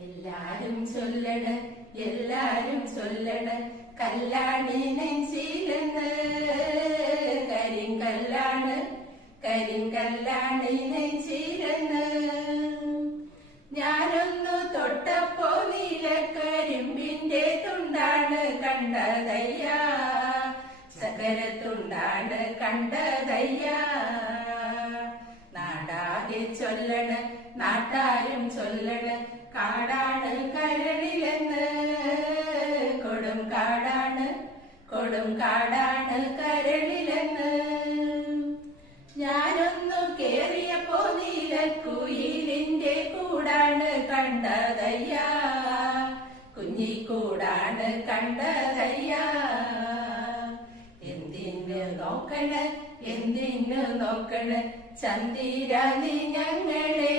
എല്ലാരും ചൊല്ലണ് എല്ലാരും ചൊല്ലണ് കല്ലാണി നെഞ്ചിലെന്ന് കരിങ്കല്ലാണ് കരിങ്കല്ലാണ് നെഞ്ചിലെന്ന് ഞാനൊന്നു തൊട്ടപ്പോ നീലക്കരിമ്പിന്റെ തുണ്ടാണ് കണ്ടതയ്യ സകരത്തുണ്ടാണ് കണ്ടതയ്യ നാടാകെ ചൊല്ലണ് നാട്ടാരും ചൊല്ലണ് കാടാണ് കരളിലെന്ന് കൊടും കാടാണ് കരളിലെന്ന് ഞാനൊന്നു കേറിയപ്പോ നീലക്കുയിലിന്റെ കൂടാണ് കണ്ടതയ്യ കുഞ്ഞിക്കൂടാണ് കണ്ടതയ്യ എന്തിനു നോക്കണ് ചന്ദിര നീ ഞങ്ങളെ